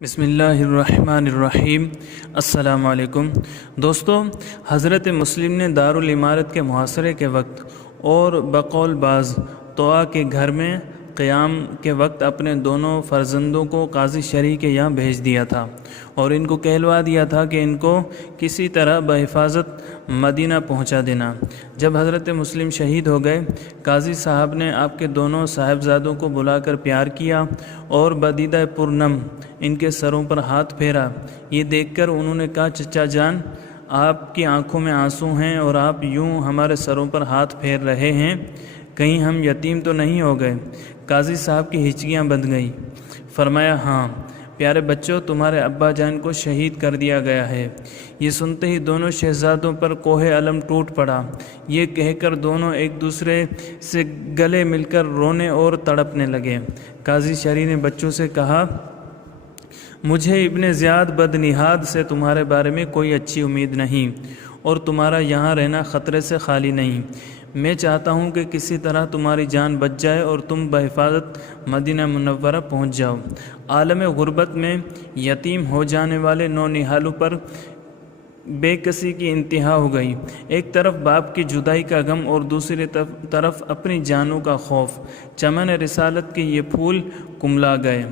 بسم اللہ الرحمن الرحیم۔ السلام علیکم دوستو، حضرت مسلم نے دارالامارت کے محاصرے کے وقت اور بقول بعض طوا کے گھر میں قیام کے وقت اپنے دونوں فرزندوں کو قاضی شرعی کے یہاں بھیج دیا تھا اور ان کو کہلوا دیا تھا کہ ان کو کسی طرح بحفاظت مدینہ پہنچا دینا۔ جب حضرت مسلم شہید ہو گئے، قاضی صاحب نے آپ کے دونوں صاحبزادوں کو بلا کر پیار کیا اور بدیدہ پرنم ان کے سروں پر ہاتھ پھیرا۔ یہ دیکھ کر انہوں نے کہا، چچا جان، آپ کی آنکھوں میں آنسو ہیں اور آپ یوں ہمارے سروں پر ہاتھ پھیر رہے ہیں، کہیں ہم یتیم تو نہیں ہو گئے؟ قاضی صاحب کی ہچکیاں بندھ گئیں۔ فرمایا، ہاں پیارے بچوں، تمہارے ابا جان کو شہید کر دیا گیا ہے۔ یہ سنتے ہی دونوں شہزادوں پر کوہ علم ٹوٹ پڑا۔ یہ کہہ کر دونوں ایک دوسرے سے گلے مل کر رونے اور تڑپنے لگے۔ قاضی شرعی نے بچوں سے کہا، مجھے ابن زیاد بدنہاد سے تمہارے بارے میں کوئی اچھی امید نہیں اور تمہارا یہاں رہنا خطرے سے خالی نہیں۔ میں چاہتا ہوں کہ کسی طرح تمہاری جان بچ جائے اور تم بحفاظت مدینہ منورہ پہنچ جاؤ۔ عالم غربت میں یتیم ہو جانے والے نونہالوں پر بے کسی کی انتہا ہو گئی۔ ایک طرف باپ کی جدائی کا غم اور دوسری طرف اپنی جانوں کا خوف۔ چمن رسالت کے یہ پھول کملا گئے۔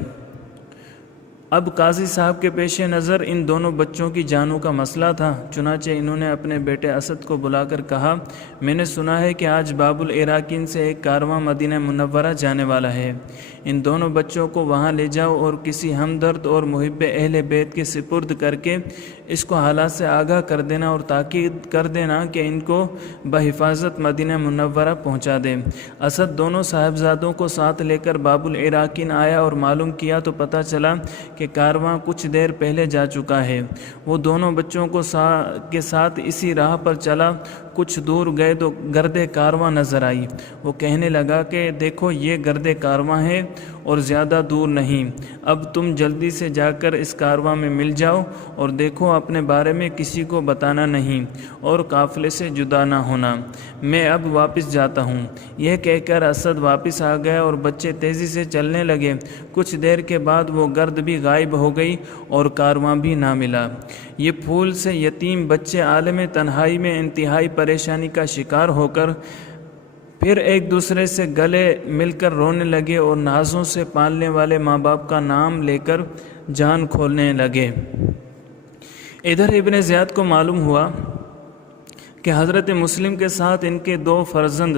اب قاضی صاحب کے پیش نظر ان دونوں بچوں کی جانوں کا مسئلہ تھا۔ چنانچہ انہوں نے اپنے بیٹے اسد کو بلا کر کہا، میں نے سنا ہے کہ آج باب العراقین سے ایک کارواں مدینہ منورہ جانے والا ہے۔ ان دونوں بچوں کو وہاں لے جاؤ اور کسی ہمدرد اور محب اہل بیت کے سپرد کر کے اس کو حالات سے آگاہ کر دینا اور تاکید کر دینا کہ ان کو بحفاظت مدینہ منورہ پہنچا دے۔ اسد دونوں صاحبزادوں کو ساتھ لے کر باب العراقین آیا اور معلوم کیا تو پتہ چلا کہ کارواں کچھ دیر پہلے جا چکا ہے۔ وہ دونوں بچوں کے ساتھ اسی راہ پر چلا۔ کچھ دور گئے تو گرد کارواں نظر آئی۔ وہ کہنے لگا کہ دیکھو، یہ گرد کارواں ہے اور زیادہ دور نہیں۔ اب تم جلدی سے جا کر اس کارواں میں مل جاؤ اور دیکھو، اپنے بارے میں کسی کو بتانا نہیں اور قافلے سے جدا نہ ہونا۔ میں اب واپس جاتا ہوں۔ یہ کہہ کر اسد واپس آ گیا اور بچے تیزی سے چلنے لگے۔ کچھ دیر کے بعد وہ گرد بھی غائب ہو گئی اور کارواں بھی نہ ملا۔ یہ پھول سے یتیم بچے عالم تنہائی میں انتہائی پریشانی کا شکار ہو کر پھر ایک دوسرے سے گلے مل کر رونے لگے اور نازوں سے پالنے والے ماں باپ کا نام لے کر جان کھولنے لگے۔ ادھر ابن زیاد کو معلوم ہوا کہ حضرت مسلم کے ساتھ ان کے دو فرزند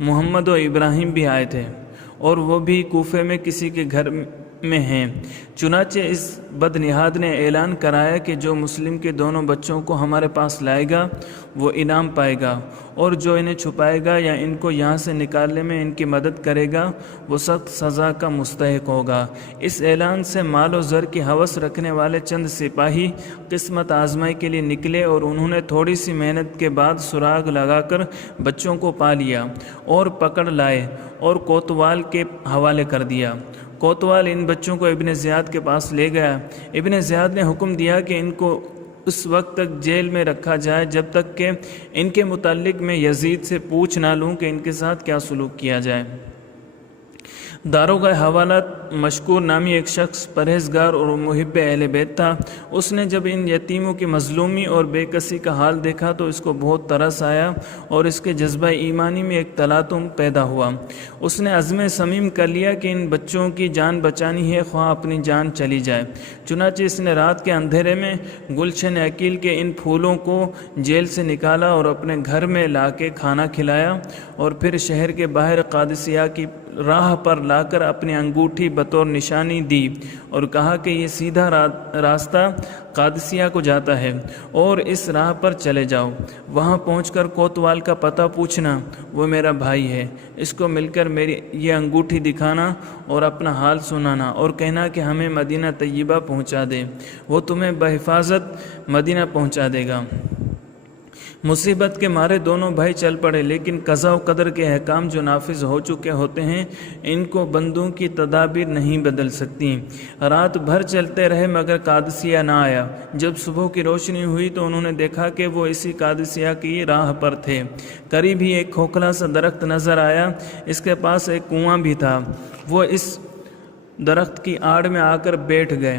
محمد و ابراہیم بھی آئے تھے اور وہ بھی کوفے میں کسی کے گھر میں ہیں۔ چنانچہ اس بدنہاد نے اعلان کرایا کہ جو مسلم کے دونوں بچوں کو ہمارے پاس لائے گا وہ انعام پائے گا، اور جو انہیں چھپائے گا یا ان کو یہاں سے نکالنے میں ان کی مدد کرے گا وہ سخت سزا کا مستحق ہوگا۔ اس اعلان سے مال و زر کی ہوس رکھنے والے چند سپاہی قسمت آزمائی کے لیے نکلے اور انہوں نے تھوڑی سی محنت کے بعد سراغ لگا کر بچوں کو پا لیا اور پکڑ لائے اور کوتوال کے حوالے کر دیا۔ کوتوال ان بچوں کو ابن زیاد کے پاس لے گیا۔ ابن زیاد نے حکم دیا کہ ان کو اس وقت تک جیل میں رکھا جائے جب تک کہ ان کے متعلق میں یزید سے پوچھ نہ لوں کہ ان کے ساتھ کیا سلوک کیا جائے۔ داروغہ حوالات مشکور نامی ایک شخص پرہیزگار اور محب اہل بیت تھا۔ اس نے جب ان یتیموں کی مظلومی اور بے کسی کا حال دیکھا تو اس کو بہت ترس آیا اور اس کے جذبہ ایمانی میں ایک تلاطم پیدا ہوا۔ اس نے عزم صمیم کر لیا کہ ان بچوں کی جان بچانی ہے، خواہ اپنی جان چلی جائے۔ چنانچہ اس نے رات کے اندھیرے میں گلشن عقیل کے ان پھولوں کو جیل سے نکالا اور اپنے گھر میں لا کے کھانا کھلایا اور پھر شہر کے باہر قادسیہ کی راہ پر لا کر اپنی انگوٹھی بطور نشانی دی اور کہا کہ یہ سیدھا راستہ قادسیہ کو جاتا ہے اور اس راہ پر چلے جاؤ۔ وہاں پہنچ کر کوتوال کا پتہ پوچھنا، وہ میرا بھائی ہے، اس کو مل کر میری یہ انگوٹھی دکھانا اور اپنا حال سنانا اور کہنا کہ ہمیں مدینہ طیبہ پہنچا دے، وہ تمہیں بحفاظت مدینہ پہنچا دے گا۔ مصیبت کے مارے دونوں بھائی چل پڑے، لیکن قضاء و قدر کے احکام جو نافذ ہو چکے ہوتے ہیں ان کو بندوں کی تدابیر نہیں بدل سکتی۔ رات بھر چلتے رہے مگر قادسیہ نہ آیا۔ جب صبح کی روشنی ہوئی تو انہوں نے دیکھا کہ وہ اسی قادسیہ کی راہ پر تھے۔ قریب ہی ایک کھوکھلا سا درخت نظر آیا، اس کے پاس ایک کنواں بھی تھا۔ وہ اس درخت کی آڑ میں آ کر بیٹھ گئے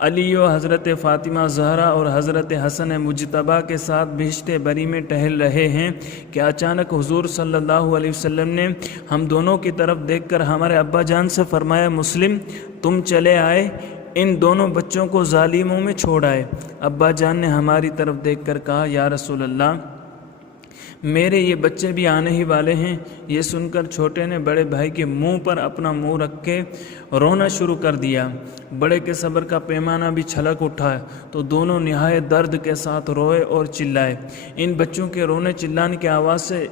علی و حضرت فاطمہ زہرا اور حضرت حسن مجتبیٰ کے ساتھ بہشت بری میں ٹہل رہے ہیں کہ اچانک حضور صلی اللہ علیہ وسلم نے ہم دونوں کی طرف دیکھ کر ہمارے ابا جان سے فرمایا، مسلم تم چلے آئے، ان دونوں بچوں کو ظالموں میں چھوڑ آئے۔ ابا جان نے ہماری طرف دیکھ کر کہا، یا رسول اللہ، میرے یہ بچے بھی آنے ہی والے ہیں۔ یہ سن کر چھوٹے نے بڑے بھائی کے منہ پر اپنا منہ رکھ کے رونا شروع کر دیا۔ بڑے کے صبر کا پیمانہ بھی چھلک اٹھا تو دونوں نہایت درد کے ساتھ روئے اور چلائے۔ ان بچوں کے رونے چلانے کی آواز سے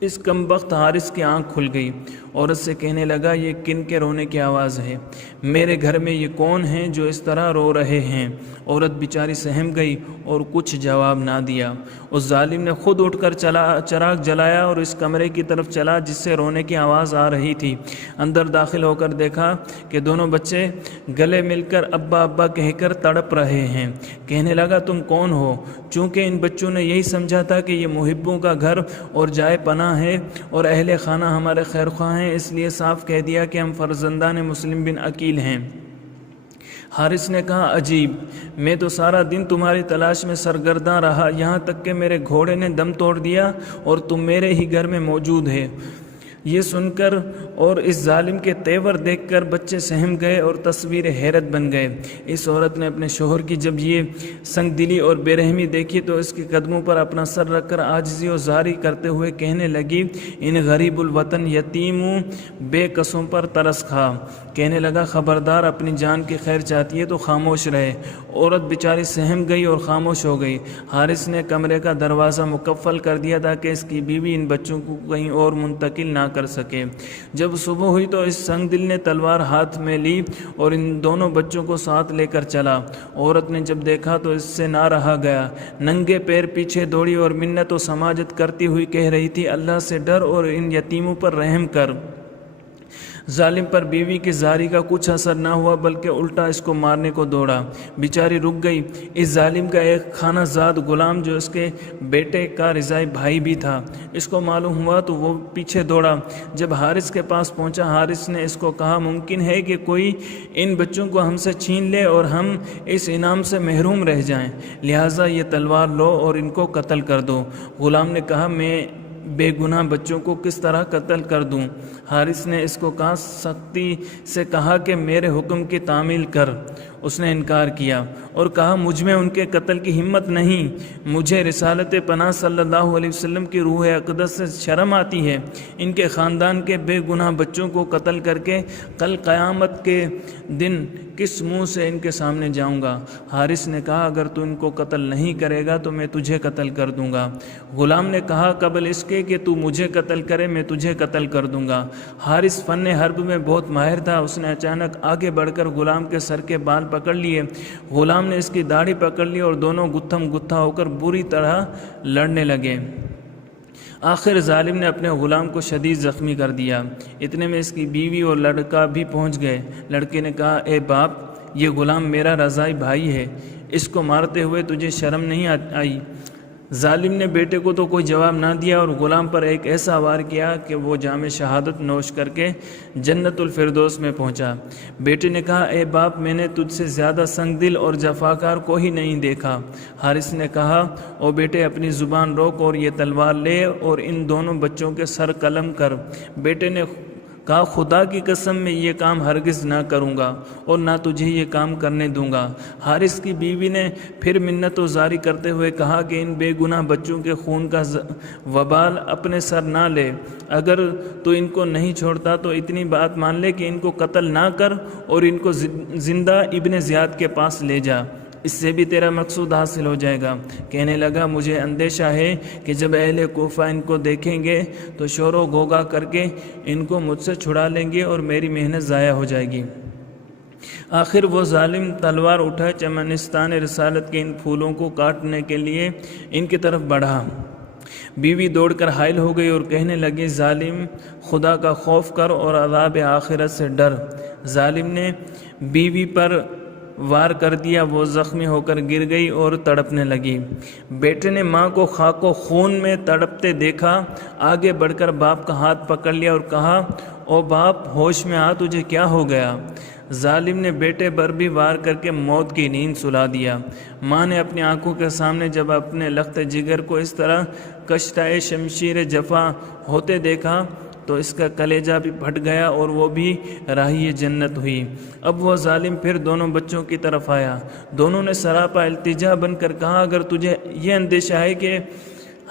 اس کمبخت حارث کی آنکھ کھل گئی۔ عورت سے کہنے لگا، یہ کن کے رونے کی آواز ہے؟ میرے گھر میں یہ کون ہیں جو اس طرح رو رہے ہیں؟ عورت بیچاری سہم گئی اور کچھ جواب نہ دیا۔ اس ظالم نے خود اٹھ کر چراغ جلایا اور اس کمرے کی طرف چلا جس سے رونے کی آواز آ رہی تھی۔ اندر داخل ہو کر دیکھا کہ دونوں بچے گلے مل کر ابا ابا کہہ کر تڑپ رہے ہیں۔ کہنے لگا، تم کون ہو؟ چونکہ ان بچوں نے یہی سمجھا تھا کہ یہ محبوں کا گھر اور جائے پناہ ہے اور اہل خانہ ہمارے خیر خواہ ہیں، اس لیے صاف کہہ دیا کہ ہم فرزندان مسلم بن عقیل ہیں۔ حارث نے کہا، عجیب، میں تو سارا دن تمہاری تلاش میں سرگرداں رہا، یہاں تک کہ میرے گھوڑے نے دم توڑ دیا اور تم میرے ہی گھر میں موجود ہے۔ یہ سن کر اور اس ظالم کے تیور دیکھ کر بچے سہم گئے اور تصویر حیرت بن گئے۔ اس عورت نے اپنے شوہر کی جب یہ سنگ دلی اور بے رحمی دیکھی تو اس کے قدموں پر اپنا سر رکھ کر عاجزی و زاری کرتے ہوئے کہنے لگی، ان غریب الوطن یتیموں بے کسوں پر ترس کھا۔ کہنے لگا، خبردار، اپنی جان کی خیر چاہتی ہے تو خاموش رہے۔ عورت بیچاری سہم گئی اور خاموش ہو گئی۔ حارث نے کمرے کا دروازہ مقفل کر دیا تاکہ اس کی بیوی ان بچوں کو کہیں اور منتقل نہ کر سکے۔ جب صبح ہوئی تو اس سنگ دل نے تلوار ہاتھ میں لی اور ان دونوں بچوں کو ساتھ لے کر چلا۔ عورت نے جب دیکھا تو اس سے نہ رہا گیا، ننگے پیر پیچھے دوڑی اور منت و سماجت کرتی ہوئی کہہ رہی تھی، اللہ سے ڈر اور ان یتیموں پر رحم کر۔ ظالم پر بیوی کی زاری کا کچھ اثر نہ ہوا بلکہ الٹا اس کو مارنے کو دوڑا۔ بیچاری رک گئی۔ اس ظالم کا ایک خانہ زاد غلام جو اس کے بیٹے کا رضائی بھائی بھی تھا، اس کو معلوم ہوا تو وہ پیچھے دوڑا۔ جب حارث کے پاس پہنچا، حارث نے اس کو کہا، ممکن ہے کہ کوئی ان بچوں کو ہم سے چھین لے اور ہم اس انعام سے محروم رہ جائیں، لہٰذا یہ تلوار لو اور ان کو قتل کر دو۔ غلام نے کہا، میں بے گناہ بچوں کو کس طرح قتل کر دوں؟ حارث نے اس کو کہا، سختی سے کہا کہ میرے حکم کی تعمیل کر۔ اس نے انکار کیا اور کہا، مجھ میں ان کے قتل کی ہمت نہیں، مجھے رسالت پناہ صلی اللہ علیہ وسلم کی روح اقدس سے شرم آتی ہے۔ ان کے خاندان کے بے گناہ بچوں کو قتل کر کے کل قیامت کے دن کس منہ سے ان کے سامنے جاؤں گا؟ حارث نے کہا، اگر تو ان کو قتل نہیں کرے گا تو میں تجھے قتل کر دوں گا۔ غلام نے کہا، قبل اس کے کہ تو مجھے قتل کرے میں تجھے قتل کر دوں گا۔ حارث فن حرب میں بہت ماہر تھا، اس نے اچانک آگے بڑھ کر غلام کے سر کے بال پکڑ لیے۔ غلام نے اس کی داڑھی پکڑ لی اور دونوں گتھم گتھا ہو کر بری طرح لڑنے لگے۔ آخر ظالم نے اپنے غلام کو شدید زخمی کر دیا۔ اتنے میں اس کی بیوی اور لڑکا بھی پہنچ گئے۔ لڑکے نے کہا، اے باپ، یہ غلام میرا رضائی بھائی ہے، اس کو مارتے ہوئے تجھے شرم نہیں آئی؟ ظالم نے بیٹے کو تو کوئی جواب نہ دیا اور غلام پر ایک ایسا وار کیا کہ وہ جام شہادت نوش کر کے جنت الفردوس میں پہنچا۔ بیٹے نے کہا، اے باپ، میں نے تجھ سے زیادہ سنگ دل اور جفاکار کو ہی نہیں دیکھا۔ حارث نے کہا، او بیٹے، اپنی زبان روک اور یہ تلوار لے اور ان دونوں بچوں کے سر قلم کر۔ بیٹے نے کہا، خدا کی قسم میں یہ کام ہرگز نہ کروں گا اور نہ تجھے یہ کام کرنے دوں گا۔ حارث کی بیوی نے پھر منت و زاری کرتے ہوئے کہا کہ ان بے گناہ بچوں کے خون کا وبال اپنے سر نہ لے، اگر تو ان کو نہیں چھوڑتا تو اتنی بات مان لے کہ ان کو قتل نہ کر اور ان کو زندہ ابن زیاد کے پاس لے جا، اس سے بھی تیرا مقصود حاصل ہو جائے گا۔ کہنے لگا، مجھے اندیشہ ہے کہ جب اہل کوفہ ان کو دیکھیں گے تو شور و غوغا کر کے ان کو مجھ سے چھڑا لیں گے اور میری محنت ضائع ہو جائے گی۔ آخر وہ ظالم تلوار اٹھا چمنستان رسالت کے ان پھولوں کو کاٹنے کے لیے ان کی طرف بڑھا۔ بیوی دوڑ کر حائل ہو گئی اور کہنے لگی، ظالم، خدا کا خوف کر اور عذاب آخرت سے ڈر۔ ظالم نے بیوی پر وار کر دیا، وہ زخمی ہو کر گر گئی اور تڑپنے لگی۔ بیٹے نے ماں کو خاک و خون میں تڑپتے دیکھا، آگے بڑھ کر باپ کا ہاتھ پکڑ لیا اور کہا، او باپ ہوش میں آ، تجھے کیا ہو گیا؟ ظالم نے بیٹے پر بھی وار کر کے موت کی نیند سلا دیا۔ ماں نے اپنی آنکھوں کے سامنے جب اپنے لخت جگر کو اس طرح کشتۂ شمشیر جفا ہوتے دیکھا تو اس کا کلیجہ بھی پھٹ گیا اور وہ بھی راہی جنت ہوئی۔ اب وہ ظالم پھر دونوں بچوں کی طرف آیا۔ دونوں نے سراپا التجا بن کر کہا، اگر تجھے یہ اندیشہ ہے کہ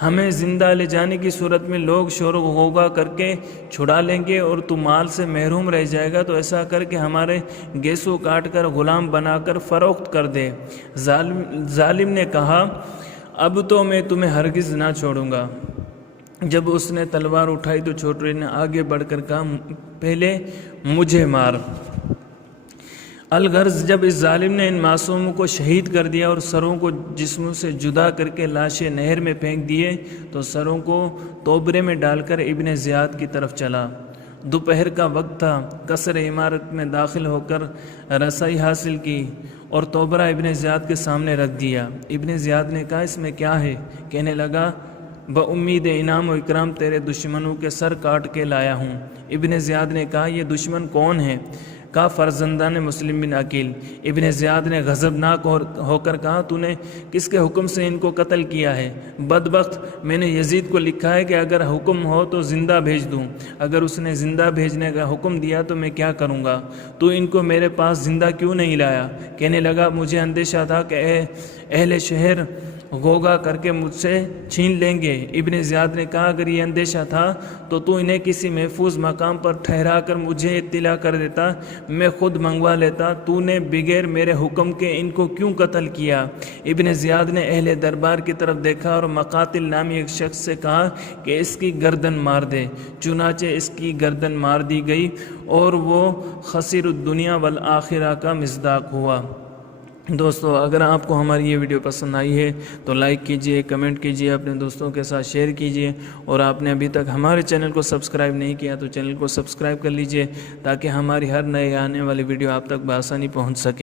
ہمیں زندہ لے جانے کی صورت میں لوگ شور و غوغا کر کے چھڑا لیں گے اور تو مال سے محروم رہ جائے گا، تو ایسا کر کے ہمارے گیسو کاٹ کر غلام بنا کر فروخت کر دے۔ ظالم نے کہا، اب تو میں تمہیں ہرگز نہ چھوڑوں گا۔ جب اس نے تلوار اٹھائی تو چھوٹے نے آگے بڑھ کر کہا، پہلے مجھے مار۔ الغرض جب اس ظالم نے ان معصوموں کو شہید کر دیا اور سروں کو جسموں سے جدا کر کے لاشیں نہر میں پھینک دیے تو سروں کو توبرے میں ڈال کر ابن زیاد کی طرف چلا۔ دوپہر کا وقت تھا۔ قصر عمارت میں داخل ہو کر رسائی حاصل کی اور توبرہ ابن زیاد کے سامنے رکھ دیا۔ ابن زیاد نے کہا، اس میں کیا ہے؟ کہنے لگا، بامید انعام و اکرام تیرے دشمنوں کے سر کاٹ کے لایا ہوں۔ ابن زیاد نے کہا، یہ دشمن کون ہے؟ کہا، فرزندان مسلم بن عقیل۔ ابن زیاد نے غضبناک ہو کر کہا، تو نے کس کے حکم سے ان کو قتل کیا ہے؟ بدبخت، میں نے یزید کو لکھا ہے کہ اگر حکم ہو تو زندہ بھیج دوں۔ اگر اس نے زندہ بھیجنے کا حکم دیا تو میں کیا کروں گا؟ تو ان کو میرے پاس زندہ کیوں نہیں لایا؟ کہنے لگا، مجھے اندیشہ تھا کہ اہل شہر غوغا کر کے مجھ سے چھین لیں گے۔ ابن زیاد نے کہا، اگر یہ اندیشہ تھا تو انہیں کسی محفوظ مقام پر ٹھہرا کر مجھے اطلاع کر دیتا، میں خود منگوا لیتا۔ تو نے بغیر میرے حکم کے ان کو کیوں قتل کیا؟ ابن زیاد نے اہل دربار کی طرف دیکھا اور مقاتل نامی ایک شخص سے کہا کہ اس کی گردن مار دے۔ چنانچہ اس کی گردن مار دی گئی اور وہ خسیر الدنیا والآخرہ کا مصداق ہوا۔ دوستو، اگر آپ کو ہماری یہ ویڈیو پسند آئی ہے تو لائک کیجئے، کمنٹ کیجئے، اپنے دوستوں کے ساتھ شیئر کیجئے، اور آپ نے ابھی تک ہمارے چینل کو سبسکرائب نہیں کیا تو چینل کو سبسکرائب کر لیجئے تاکہ ہماری ہر نئے آنے والی ویڈیو آپ تک بآسانی پہنچ سکے۔